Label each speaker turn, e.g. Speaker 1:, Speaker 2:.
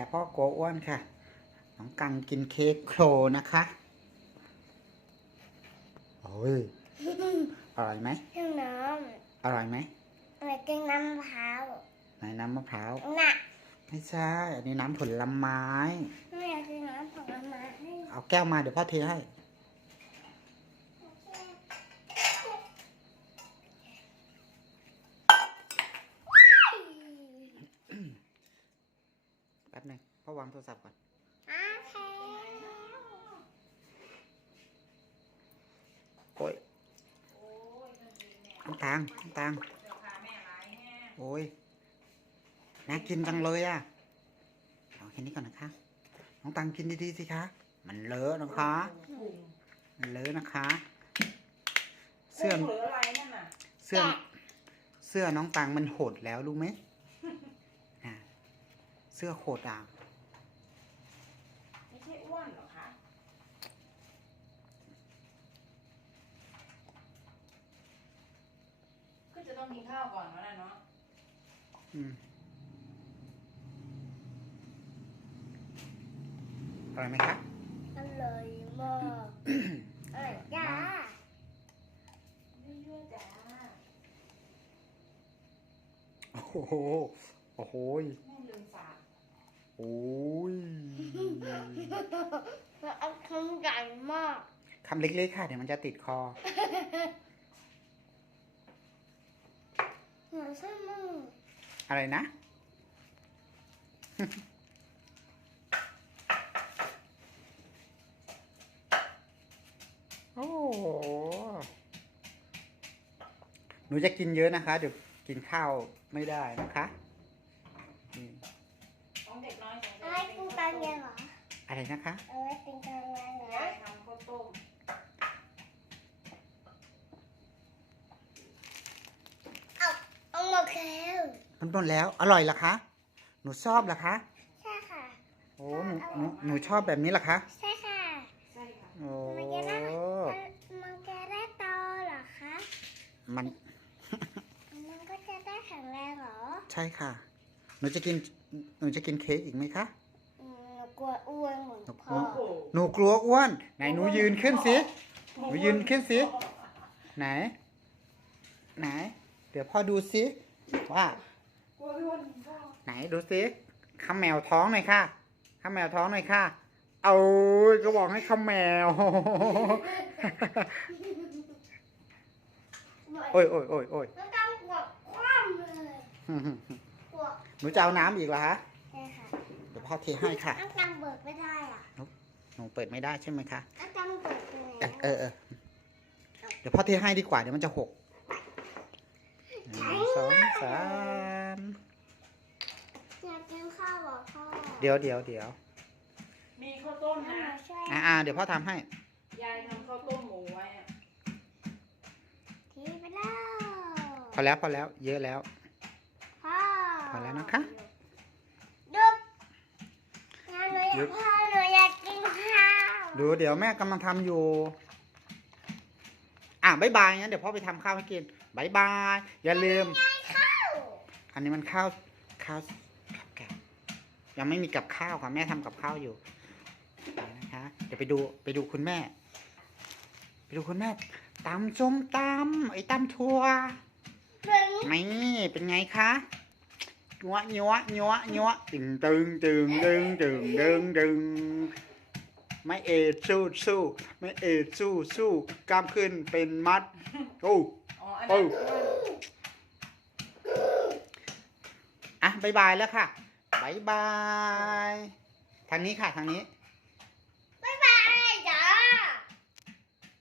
Speaker 1: พ่อกลัวอ้วนค่ะน้องกังกินเค้กโครนะคะโอ้ยอร่อยไหม
Speaker 2: เครื่องน้
Speaker 1: อร่อยไหม
Speaker 2: ำอะไรกินน้ำมะพร้าว
Speaker 1: ไหนน้ำมะพร้าว
Speaker 2: น่ะ
Speaker 1: ไม่ใช่อันนี้น้ำผลไม้
Speaker 2: ไม่อยากกินน้ำผลไม้
Speaker 1: เอาแก้วมาเดี๋ยวพ่อเทให้แป๊บนึงพ่อวางโทรศัพท์ก่อนโอ้ยน้ำตาลโอ้ยน่ากินจังเลยอ่ะเอาแค่นี้ก่อนนะคะน้องตังกินดีๆสิคะมันเลอะนะคะมันเลอะนะคะเสื้อเสื้อน้องตังมันหดแล้วรู้ไหมเสื้อโคตรอ่ะ
Speaker 3: ไม่ใช่อ้วนหรอคะก็จะต้องกินข้าวก่อนแล้วนะเนาะ
Speaker 1: อร่อยไหมคะ
Speaker 2: อร่อยมากอร่อยจ้า
Speaker 3: เยอะๆจ้า
Speaker 1: โอ้โหโอ้โห
Speaker 3: แม่ลืมฝาก
Speaker 1: โอ้ย
Speaker 2: เอาคำใหญ่มาก
Speaker 1: คำเล็กๆค่ะเดี๋ยวมันจะติดคอ
Speaker 2: หนูชอบมาก
Speaker 1: อะไรนะโอ้หนูจะกินเยอะนะคะเดี๋ยวกินข้าวไม่ได้นะคะ
Speaker 3: ของเด็กน้อยของ
Speaker 2: เอาไว้กินตอนเย็นเหรอ
Speaker 1: อะไรนะคะ
Speaker 2: เอาไว้กินตอนเย็นเหรอย
Speaker 3: ายทำข้าวต้ม
Speaker 2: เอาหมดแล้ว
Speaker 1: มันหมดแล้วอร่อยเหรอคะหนูชอบเหรอคะ
Speaker 2: ใช่ค่ะ
Speaker 1: โอ้หนูชอบแบบนี้เหรอคะ
Speaker 2: ใช่ค่ะ
Speaker 3: ใช่ค่ะ
Speaker 1: โอ้
Speaker 2: มันจะได้โตเหรอคะ
Speaker 1: มัน
Speaker 2: ก็จะได้แข็งแรงเหรอ
Speaker 1: ใช่ค่ะหนูจะกินเค้กอีกไหมคะ
Speaker 2: หนูกลัวอ้วนเหมือนพ่อ
Speaker 1: หนูกลัวอ้วนไหนหนูยืนขึ้นสิหนูยืนขึ้นสิไหนเดี๋ยวพ่อดูสิว่าไหนดูสิข้าแมวท้องหน่อยค่ะข้าแมวท้องหน่อยค่ะเอาก็บอกให้ข้าแมวโอ้ย
Speaker 2: แล้วต้องกดคว่ำเลย
Speaker 1: หนูจะเอาน้ำอีกเหรอคะ
Speaker 2: ใช่ค่ะ
Speaker 1: เดี๋ยวพ่อเทให้ค่ะ
Speaker 2: น้ำตังเบิกไม่ได้อ่ะ
Speaker 1: หนูเปิดไม่ได้ใช่ไหมคะ
Speaker 2: น้ำตังเบิกไปไหน
Speaker 1: เดี๋ยวพ่อเทให้ดีกว่าเดี๋ยวมันจะหก1 2 3
Speaker 2: อยากกินข้าวเหรอพ่อ
Speaker 1: เดี๋ยว
Speaker 3: มีข้าวต้มนะ
Speaker 1: เดี๋ยวพ่อทำให้
Speaker 3: ยายทำข้าวต้มหมูไว้อะ
Speaker 2: ทีไปแล้ว
Speaker 1: พอแล้วเยอะแล้วพอแล้วนะคะ
Speaker 2: ดุ๊กหนูอยากกินข้าว
Speaker 1: ดูเดี๋ยวแม่กำลังทำอยู่บ๊ายบายงั้นเดี๋ยวพ่อไปทำข้าวให้กินบ๊ายบายอย่าลืมอันนี้มันข้าวแกะยังไม่มีกับข้าวค่ะแม่ทำกับข้าวอยู่นะคะเดี๋ยวไปดูคุณแม่ตำส้มตำไอ้ตำถั่วนี่เป็นไงคะยัวตึงไม่สู้ไม่สู้กล้ามขึ้นเป็นมัดบ๊ายบายแล้วค่ะบ๊ายบายทางนี้ค่ะทางนี้